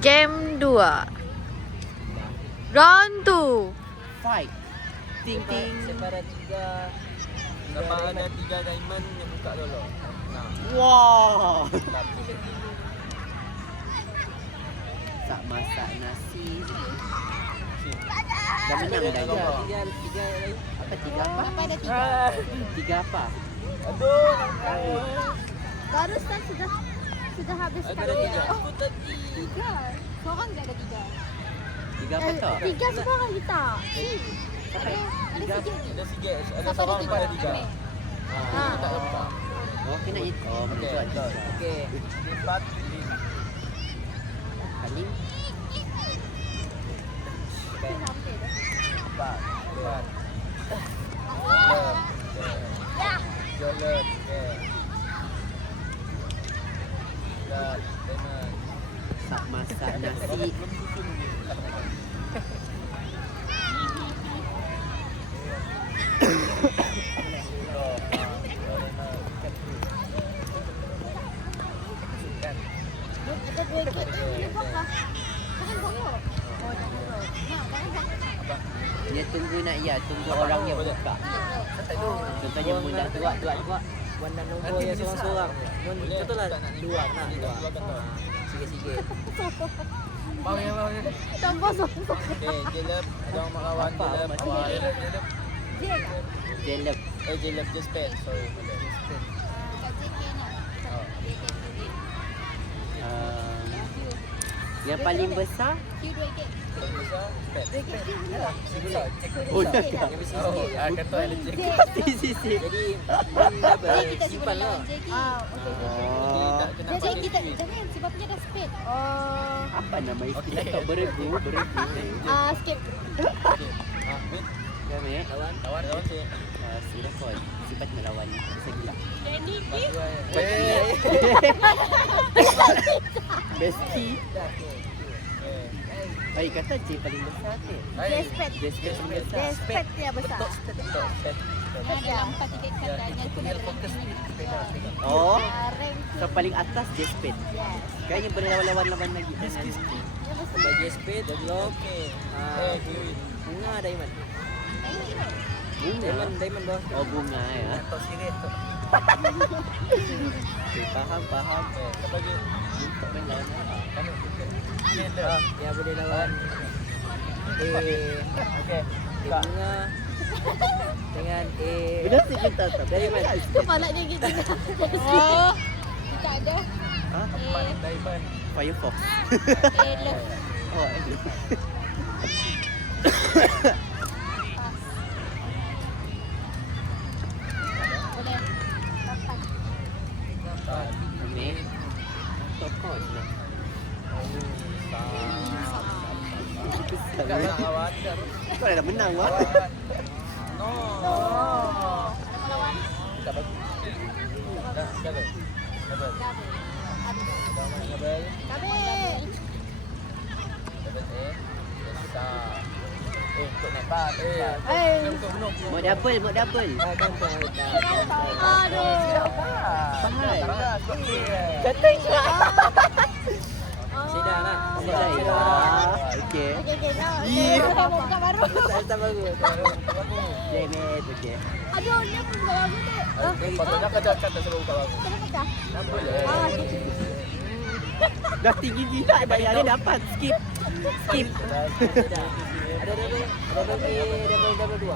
Game 2. Round 2. Fight. Ting ting. Siapa ada 3. Siapa ada 3 diamond yang buka dulu. Nah. Wow. Tak masak nasi. Dah menang dah ya. 3 lagi. Apa 3 apa? Apa ada 3? 3 apa? Aduh. Baru start sudah habis Aku sekali. ada 3. Oh, 3. Seorang tak ada 3. 3 apa tak? 3 seorang kita. Ada Tiga. sikit ni. Ada sikit. Ada Siapa seorang ada ada 3? 3. Ah. Tak lepas. Oh kena itu. Oh Okey, menurut betul. Okey. Lipat 5. Halim. Sampai dah. 4. 4. Ya. Jalan. Dah, dengan Tak masak nasi. Ada 2 gate ni buka. Jangan bawa. Oh, jangan bawa. Nak, jangan bawa. Dia tunggu nak tunggu orang yang buka. Contohnya mula tuak. Pandang nombor yang seorang-seorang. Contohlah 2 nak 2. Sikit-sikit. Mau ya. Tambah seorang. Okey, Jelep ada orang mak lawan Jelep. Jelep. Dia tak? Jelep. Jelep just pen. Sorry. Kat JK ni. Oh. Yang paling besar Q2 gate. Yang besar pen. 2 gate dia dulu. Singular. Oh, dah. Yang mesti sikit. Kata ada cek. sisi. Jadi double Kita simpan lah. JK. Jadi tak kena Jadi pakai kita sikit. jangan sebabnya dah spade. Oh. Apa nama istilah tak beregu. Skip. Okey. Wait. Kami Lawan cek. sudah pun sifat melawan segila. Eh. Besti. Baik kata J paling besar ke? Despet. Despet paling besar. Despet yang besar. Betul. Ada 4 titik katanya tu dia fokus ni. Oh, Rank so paling atas Despet. yes. Kayaknya boleh lawan-lawan lagi. Yang besar. Bagi speed dan lock. Bunga diamond. Bunga. Diamond bawah. Oh bunga ya. Atau sirih tu. Okay, faham. Kita bagi Tak main lawan apa? kami. Ya boleh lawan. Okey. Bunga dengan Benar sih kita tak. Diamond. Kepala dia gitu. Oh. Kita ada. Ha? Diamond. Firefox. Love. Oh, Boleh. Dapat. ini. Toko je. Tak nak lawan. Kau dah menang wah. No. Oh. Tak bagus. Dah, double. Double. Double. Kabel. Double A. Besar. Untuk naik Eh. Mau double. Aduh. Faham. Cantik. Sudah lah. Okey. Okey, nah. Yeah. Buka baru. Tak bagus. Jamet okey. Aduh, dia pun buka baru dek. Patutnya kata sebab buka bagus. Kena pecah. Tak boleh. Okey. Dah tinggi gila bayar dia dapat. Skip. Ada double 2.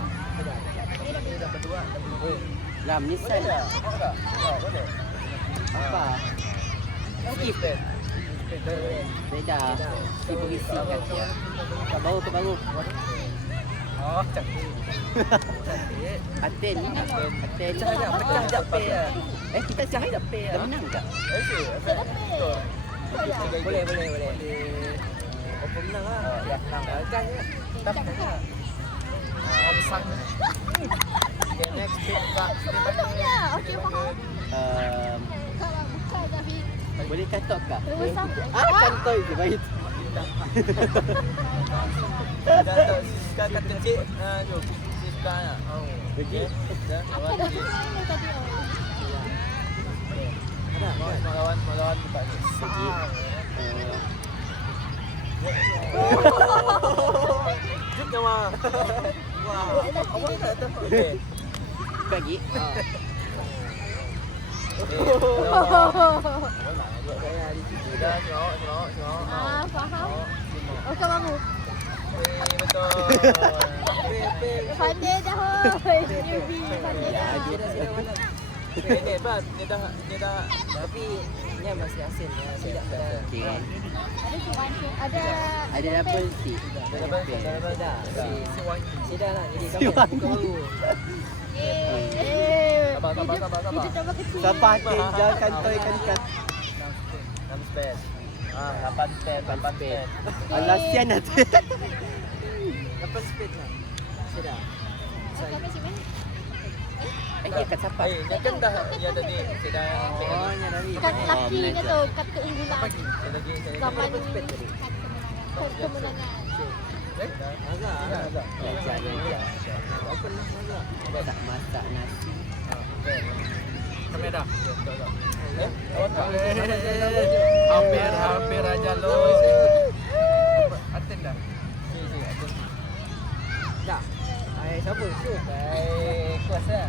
Lah menyesal. Boleh. Apa? Skip. Beda. Skip berisi kat dia. Ke baru. Oh, cantik. Aten. Pecah jape ya. Kita cari dapat. Dah menang tak? Boleh. Apa menang lah? Ya, menang. Kan ya. Tak menang. Om sang. Okay, next trip Kak. Ya, okey faham. Kalau buka tapi Boleh katok kak? besar. Kantoi je baik. Datuk Siska kata cik. Jom. Siska nak. Okey. Dah. Apa dah main tadi? Ada. Mau lawan buka ni. Jut nama. Wah. Apa tu? Okey. Bagi. Saya di situ dah tengok. Ah, faham. Okey, mamu. Betul. Pandai dah hoi. Newbie pandai dah. Sila mana? Ini bas, dia dah tapi ni masih asin. Tidak ada. Okey. Ada Ada double C. Dah. Si dah lah. Jadi Si kamu Wangi. buka baru. Sabar. Itu coba kecil. Sabar tinggal kantoi kan. 6 space. 8 space. Alah sian lah tu. 8 space lah. Sudah. Sampai sini. Dia kat siapa? Dia kan dah ya tadi sudah yang tadi. Kat laki ni tu, kat keunggulan. Saya lagi Zaman space tadi. kemenangan. Agak. Open lah. Tak masak nasi. Kamera. Hampir aja lo. Aten dah. Dah. Ai siapa? Syuk. Ai kuasa.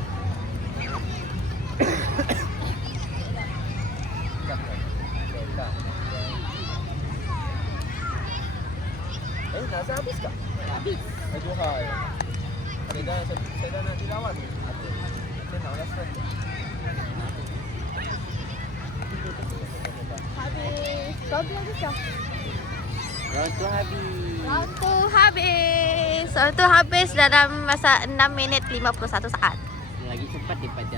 Nasi habis kah? Habis. Aduh hai. Saya dah nak dilawan. Saya nak rasa. Habis. Kau bilang susah. Round tu habis. Round tu habis dalam masa 6 minit 51 saat. Lagi cepat daripada